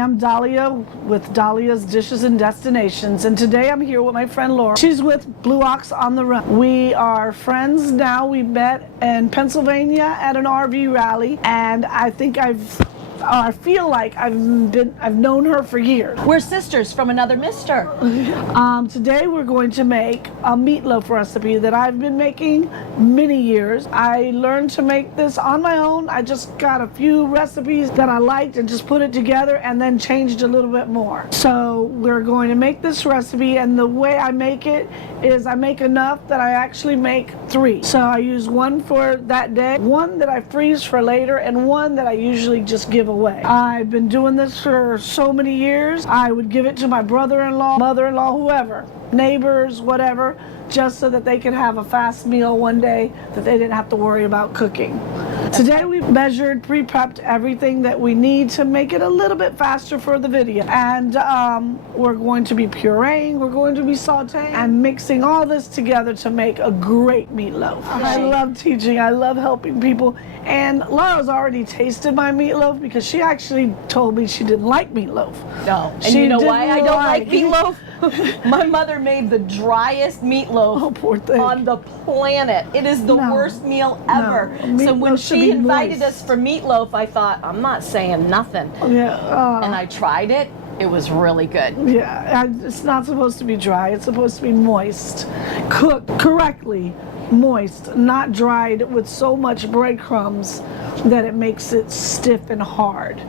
I'm Dahlia with Dalia's Dishes and Destinations, and today I'm here with my friend Laura. She's with Blue Ox on the Run. We are friends now. We met in Pennsylvania at an RV rally, and I feel like I've known her for years. We're sisters from another mister. Today we're going to make a meatloaf recipe that I've been making many years. I learned to make this on my own. I just got a few recipes that I liked and just put it together and then changed a little bit more. So we're going to make this recipe, and the way I make it is I make enough that I actually make 3. So I use one for that day, one that I freeze for later, and one that I usually just give away. I've been doing this for so many years. I would give it to my brother-in-law, mother-in-law, whoever, neighbors, whatever, just so that they could have a fast meal one day that they didn't have to worry about cooking. Today we measured, pre-prepped everything that we need to make it a little bit faster for the video. And we're going to be pureeing, we're going to be sauteing, and mixing all this together to make a great meatloaf. Okay. I love teaching, I love helping people. And Laura's already tasted my meatloaf because she actually told me she didn't like meatloaf. No, and you know why I don't like meatloaf? My mother made the driest meatloaf on the planet. It is the worst meal ever. So when she invited us for meatloaf, I thought, I'm not saying nothing. Yeah. And I tried it. It was really good. Yeah, it's not supposed to be dry. It's supposed to be moist. Cooked correctly, moist, not dried with so much breadcrumbs that it makes it stiff and hard.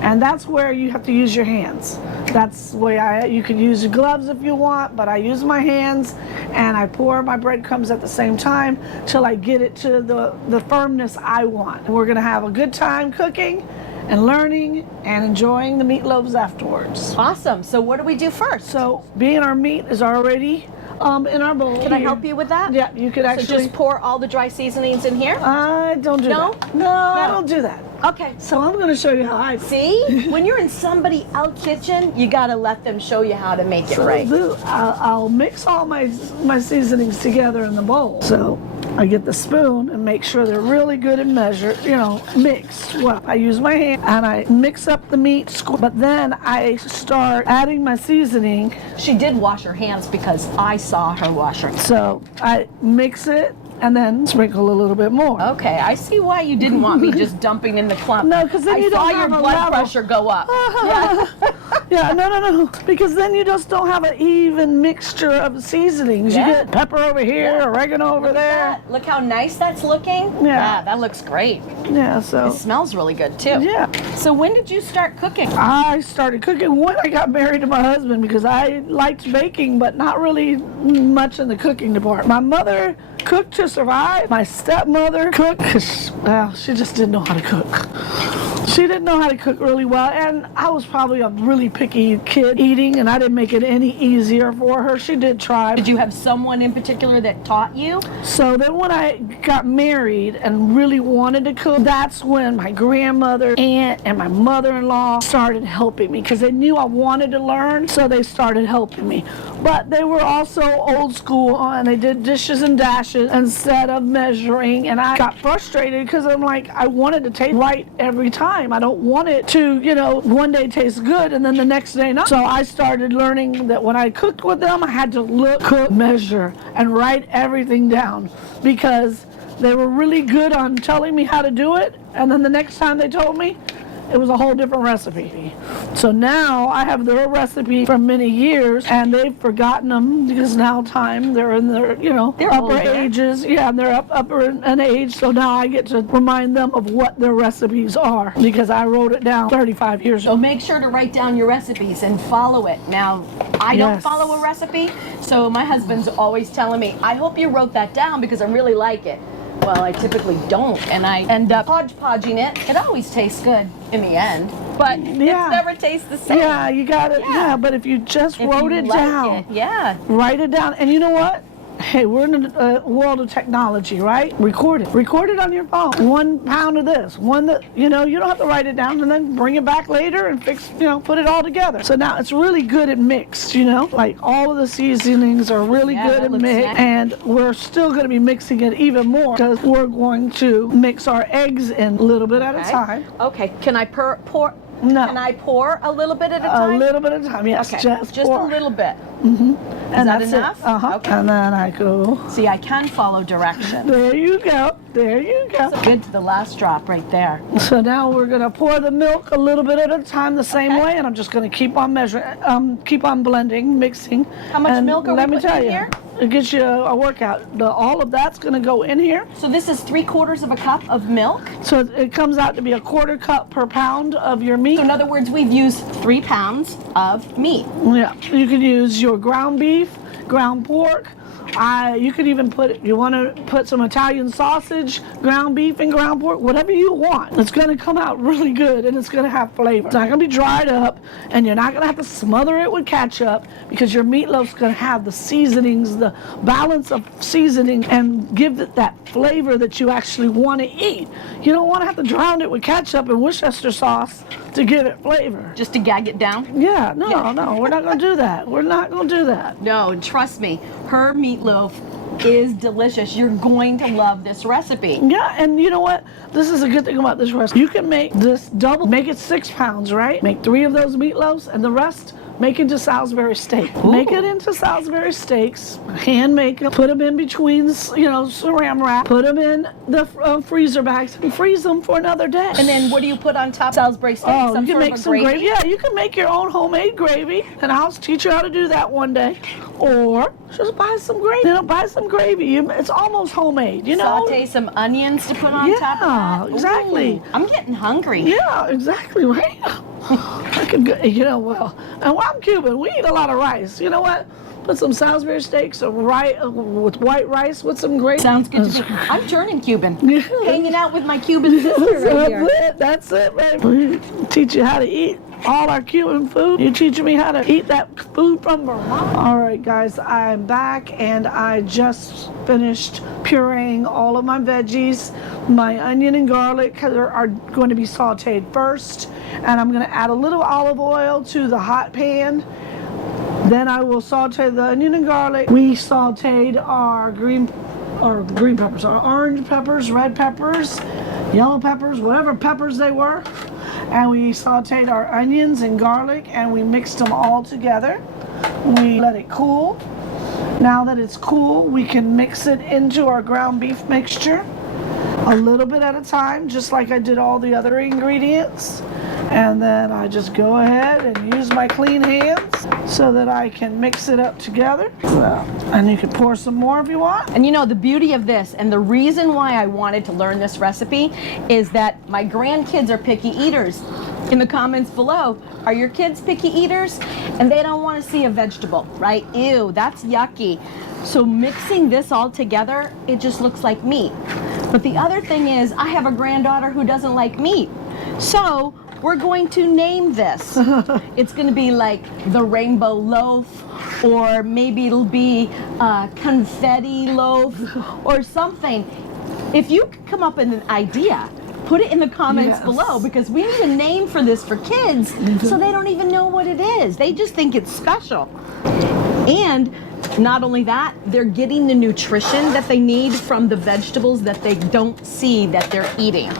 And that's where you have to use your hands. That's the way you can use your gloves if you want, but I use my hands and I pour my breadcrumbs at the same time till I get it to the firmness I want. We're gonna have a good time cooking and learning and enjoying the meatloaves afterwards. Awesome. So what do we do first? So being our meat is already in our bowl. Can I help you with that? Yeah, you could actually. So just pour all the dry seasonings in here? Don't do that. No, I don't do that. Okay. So I'm going to show you how I do. See? When you're in somebody else's kitchen, you got to let them show you how to make it right. I'll mix all my seasonings together in the bowl. So I get the spoon and make sure they're really good and measured, mixed. Well, I use my hand and I mix up the meat, but then I start adding my seasoning. She did wash her hands because I saw her wash her hands. So I mix it and then sprinkle a little bit more. Okay, I see why you didn't want me just dumping in the clump. No, because then you don't have your blood pressure go up. Yeah, no. Because then you just don't have an even mixture of seasonings. Yeah. You get pepper over here, oregano over there. Look how nice that's looking. Yeah, that looks great. Yeah, so. It smells really good too. Yeah. So when did you start cooking? I started cooking when I got married to my husband because I liked baking, but not really much in the cooking department. My mother cooked to survive. My stepmother cooked because, well, she just didn't know how to cook. She didn't know how to cook really well, and I was probably a really picky kid eating, and I didn't make it any easier for her. She did try. Did you have someone in particular that taught you? So then when I got married and really wanted to cook, that's when my grandmother, aunt, and my mother-in-law started helping me because they knew I wanted to learn, so they started helping me. But they were also old school, and they did dishes and dashes instead of measuring, and I got frustrated because I'm like, I wanted to taste right every time. I don't want it to, one day taste good and then the next day not. So I started learning that when I cooked with them, I had to look, cook, measure, and write everything down because they were really good on telling me how to do it, and then the next time they told me, it was a whole different recipe. So now I have their recipe from many years, and they've forgotten them because now they're in their, they're upper older. ages. Yeah, and they're upper in age. So now I get to remind them of what their recipes are because I wrote it down 35 years ago. So make sure to write down your recipes and follow it. Now, I don't follow a recipe, so my husband's always telling me, I hope you wrote that down because I really like it. Well, I typically don't, and I end up hodgepodging it. It always tastes good in the end, but it never tastes the same. Yeah, you got it. Yeah, but if you just wrote it down, write it down, and you know what? Hey, we're in a world of technology, right? Record it. Record it on your phone. 1 pound of this, one that, you don't have to write it down and then bring it back later and fix, put it all together. So now it's really good at mixed, like all of the seasonings are really good at mixed. And we're still going to be mixing it even more because we're going to mix our eggs in a little bit at a time. Okay, can I pour No. Can I pour a little bit at a A time? little bit of time, yes. Okay, Just a pour. little bit. And that that's enough? it. Uh-huh. Okay. And then I go. See, I can follow directions. There you go. There you go. Good to the last drop right there. So now we're gonna pour the milk a little bit at a time, the same Okay. way, and I'm just gonna keep on measuring, keep on blending, mixing. How much And milk are we let me putting tell in you, here? it gets you a workout. All of that's gonna go in here. So this is 3/4 of a cup of milk. So it comes out to be a 1/4 cup per pound of your meat. So in other words, we've used 3 pounds of meat. Yeah, you can use your ground beef, ground pork. You could even put, you want to put some Italian sausage, ground beef and ground pork, whatever you want. It's going to come out really good and it's going to have flavor. It's not going to be dried up and you're not going to have to smother it with ketchup because your meatloaf's going to have the seasonings, the balance of seasoning and give it that flavor that you actually want to eat. You don't want to have to drown it with ketchup and Worcester sauce to give it flavor. Just to gag it down? Yeah, no, we're not going to do that. We're not going to do that. No, trust me, her meatloaf is delicious. You're going to love this recipe. Yeah, and you know what? This is a good thing about this recipe. You can make this double, make it 6 pounds, right? Make 3 of those meatloaves and the rest make into Salisbury steak. Ooh. Make it into Salisbury steaks, hand make them, put them in between, saran wrap, put them in the freezer bags and freeze them for another day. And then what do you put on top of Salisbury steak? Oh, Some you can sort make of a some gravy. Yeah, you can make your own homemade gravy, and I'll teach you how to do that one day. Or just buy some gravy. Buy some gravy. It's almost homemade, Saute some onions to put on top of that. Yeah, exactly. Ooh, I'm getting hungry. Yeah, exactly, right? I could go, and I'm Cuban, we eat a lot of rice. You know what? Put some Salisbury steaks with white rice with some gravy. Sounds good to me. I'm turning Cuban. Hanging out with my Cuban sister right here. That's it, baby. We teach you how to eat all our Cuban food. You're teaching me how to eat that food from Vermont. All right, guys, I'm back and I just finished pureeing all of my veggies. My onion and garlic are going to be sauteed first, and I'm going to add a little olive oil to the hot pan. Then I will saute the onion and garlic. We sauteed our green peppers, our orange peppers, red peppers, yellow peppers, whatever peppers they were. And we sauteed our onions and garlic and we mixed them all together. We let it cool. Now that it's cool, we can mix it into our ground beef mixture a little bit at a time, just like I did all the other ingredients. And then I just go ahead and use my clean hands so that I can mix it up together. And you can pour some more if you want. And you know, the beauty of this, and the reason why I wanted to learn this recipe, is that my grandkids are picky eaters. In the comments below, are your kids picky eaters? And they don't want to see a vegetable, right? Ew, that's yucky. So mixing this all together, it just looks like meat. But the other thing is, I have a granddaughter who doesn't like meat. So we're going to name this. It's going to be like the rainbow loaf, or maybe it'll be confetti loaf or something. If you come up with an idea, put it in the comments below, because we need a name for this for kids so they don't even know what it is. They just think it's special. And not only that, they're getting the nutrition that they need from the vegetables that they don't see that they're eating.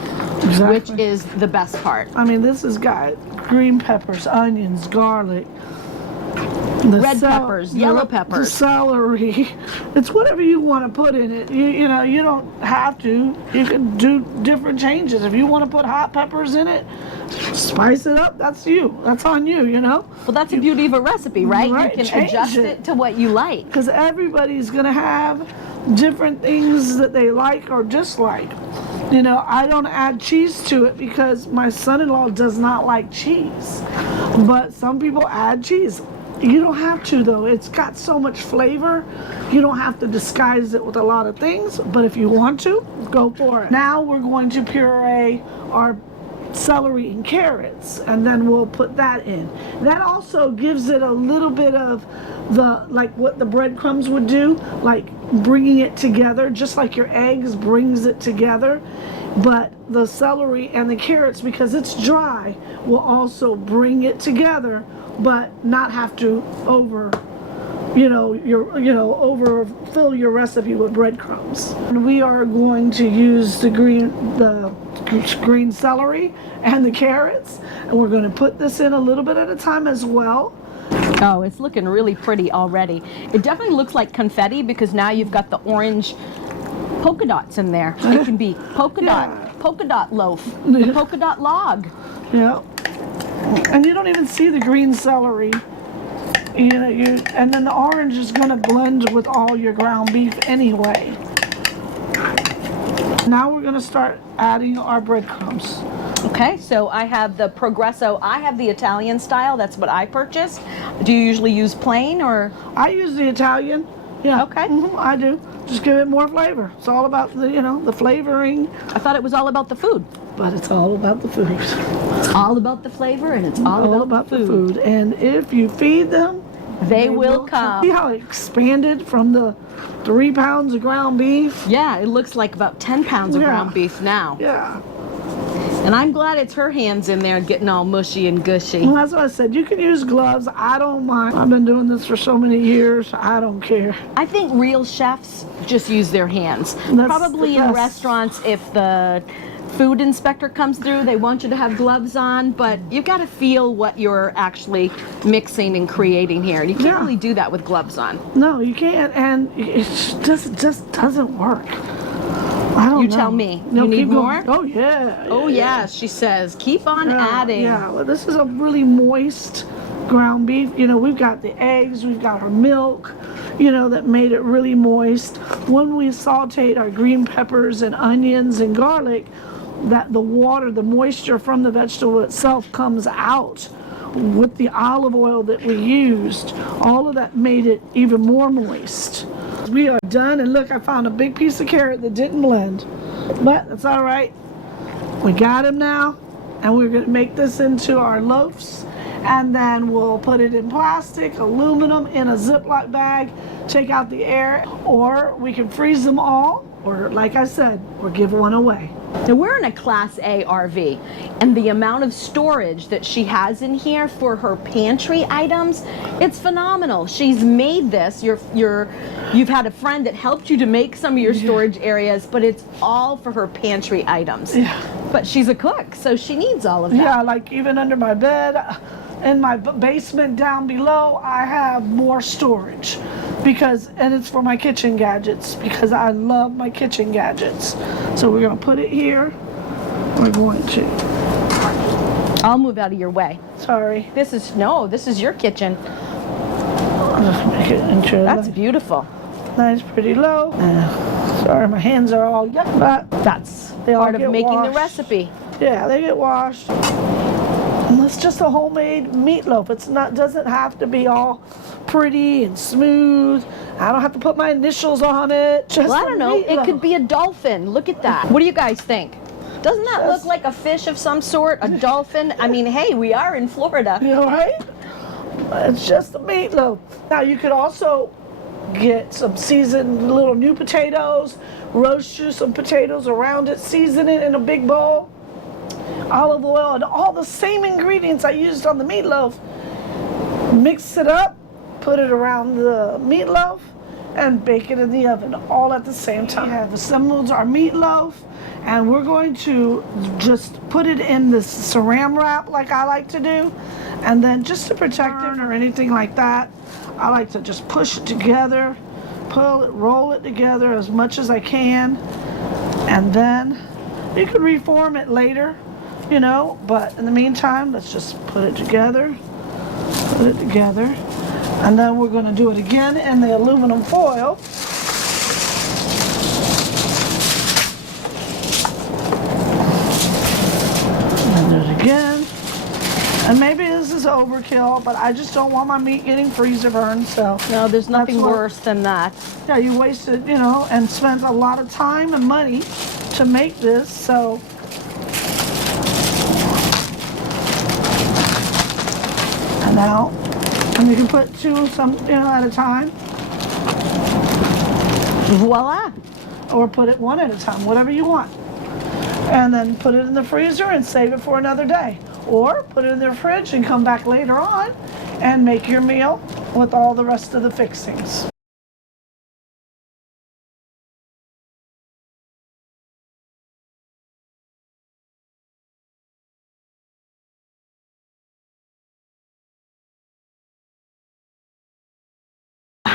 Exactly. Which is the best part. I mean, this has got green peppers, onions, garlic, red peppers, yellow peppers, the celery. It's whatever you want to put in it. You don't have to. You can do different changes. If you want to put hot peppers in it, spice it up. That's you. That's on you, Well, that's the beauty of a recipe, right? Right, You can adjust it to what you like. Because everybody's going to have different things that they like or dislike. I don't add cheese to it because my son-in-law does not like cheese. But some people add cheese. You don't have to, though. It's got so much flavor. You don't have to disguise it with a lot of things. But if you want to, go for it. Now we're going to puree our celery and carrots, and then we'll put that in. That also gives it a little bit of like what the breadcrumbs would do, like bringing it together, just like your eggs brings it together. But the celery and the carrots, because it's dry, will also bring it together, but not have to overfill your recipe with breadcrumbs. And we are going to use the green celery and the carrots. And we're going to put this in a little bit at a time as well. Oh, it's looking really pretty already. It definitely looks like confetti because now you've got the orange polka dots in there. It can be polka dot loaf, the polka dot log. Yeah. And you don't even see the green celery. You know, and then the orange is going to blend with all your ground beef anyway. Now we're going to start adding our breadcrumbs. Okay, so I have the Progresso. I have the Italian style. That's what I purchased. Do you usually use plain or? I use the Italian. Yeah. Okay. I do. Just give it more flavor. It's all about the, the flavoring. I thought it was all about the food. But it's all about the food. It's all about the flavor and it's all about the food. And if you feed them, they will come. See how it expanded from the 3 pounds of ground beef? Yeah, it looks like about 10 pounds of ground beef now. Yeah. And I'm glad it's her hands in there getting all mushy and gushy. Well, that's what I said. You can use gloves. I don't mind. I've been doing this for so many years. I don't care. I think real chefs just use their hands. Probably in restaurants, if the food inspector comes through, they want you to have gloves on, but you've got to feel what you're actually mixing and creating here. You can't really do that with gloves on. No, you can't, and it just doesn't work. I don't know. You tell me. You need more? Oh, yeah. Oh, yeah, she says. Keep on adding. Yeah, well, this is a really moist ground beef. You know, we've got the eggs, we've got our milk, that made it really moist. When we sauteed our green peppers and onions and garlic, that the water, the moisture from the vegetable itself comes out with the olive oil that we used. All of that made it even more moist. We are done, and look, I found a big piece of carrot that didn't blend, but that's all right. We got him now, and we're going to make this into our loaves, and then we'll put it in plastic, aluminum, in a Ziploc bag, take out the air, or we can freeze them all, or like I said, or give one away. Now we're in a Class A RV, and the amount of storage that she has in here for her pantry items, it's phenomenal. She's made this. You've had a friend that helped you to make some of your storage areas, but it's all for her pantry items. Yeah. But she's a cook, so she needs all of that. Yeah, like even under my bed, in my basement down below, I have more storage and it's for my kitchen gadgets because I love my kitchen gadgets. So we're going to put it here. We're going to. I'll move out of your way. Sorry. This is your kitchen. Just make it into That's beautiful. Nice, pretty low. Sorry, my hands are all yuck, but That's they all part of get making washed. the recipe. Yeah, they get washed. And it's just a homemade meatloaf. Doesn't have to be all pretty and smooth. I don't have to put my initials on it. Just Well, I don't know. meatloaf. It could be a dolphin. Look at that. What do you guys think? Doesn't that look like a fish of some sort? A dolphin? I mean, hey, we are in Florida. You know, right? It's just a meatloaf. Now you could also get some seasoned little new potatoes, roast you some potatoes around it, season it in a big bowl, olive oil, and all the same ingredients I used on the meatloaf. Mix it up, put it around the meatloaf, and bake it in the oven all at the same time. We have assembled our meatloaf, and we're going to just put it in this saran wrap like I like to do, and then just to protect it or anything like that, I like to just push it together, roll it together as much as I can, and then you can reform it later, but in the meantime, let's just put it together, and then we're going to do it again in the aluminum foil. And do it again. And maybe this is overkill, but I just don't want my meat getting freezer burned, so. No, there's nothing worse than that. Yeah, you wasted, and spent a lot of time and money to make this, so. And now, you can put two at a time. Voila. Or put it one at a time, whatever you want. And then put it in the freezer and save it for another day. Or put it in the fridge and come back later on and make your meal with all the rest of the fixings.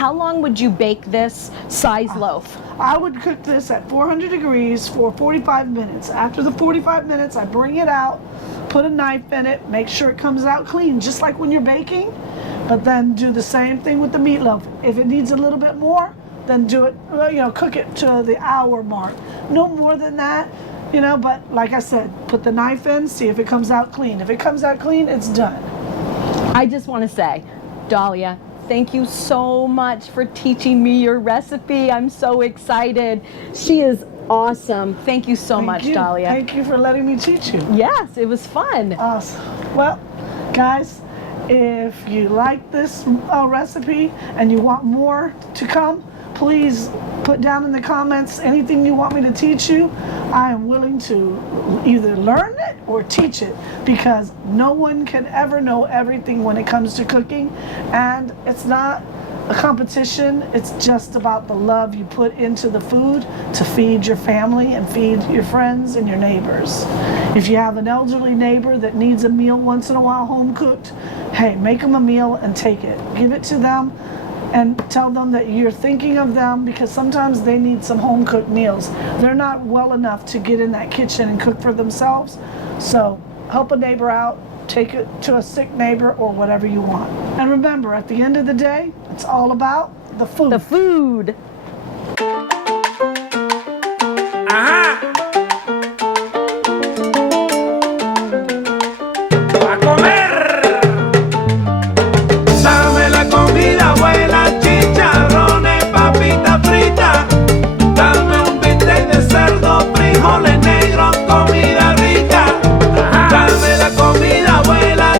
how long would you bake this size loaf? I would cook this at 400 degrees for 45 minutes. After the 45 minutes, I bring it out, put a knife in it, make sure it comes out clean, just like when you're baking, but then do the same thing with the meatloaf. If it needs a little bit more, then do it, cook it to the hour mark. No more than that, but like I said, put the knife in, see if it comes out clean. If it comes out clean, it's done. I just want to say, Dalia, thank you so much for teaching me your recipe. I'm so excited. She is awesome. Thank you so much, Dalia. Thank you for letting me teach you. Yes, it was fun. Awesome. Well, guys, if you like this recipe and you want more to come, please put down in the comments anything you want me to teach you. I am willing to either learn it or teach it, because no one can ever know everything when it comes to cooking, and it's not a competition. It's just about the love you put into the food to feed your family and feed your friends and your neighbors. If you have an elderly neighbor that needs a meal once in a while home cooked, hey, make them a meal and take it. Give it to them and tell them that you're thinking of them, because sometimes they need some home cooked meals. They're not well enough to get in that kitchen and cook for themselves. So help a neighbor out, take it to a sick neighbor, or whatever you want. And remember, at the end of the day, it's all about the food. The food.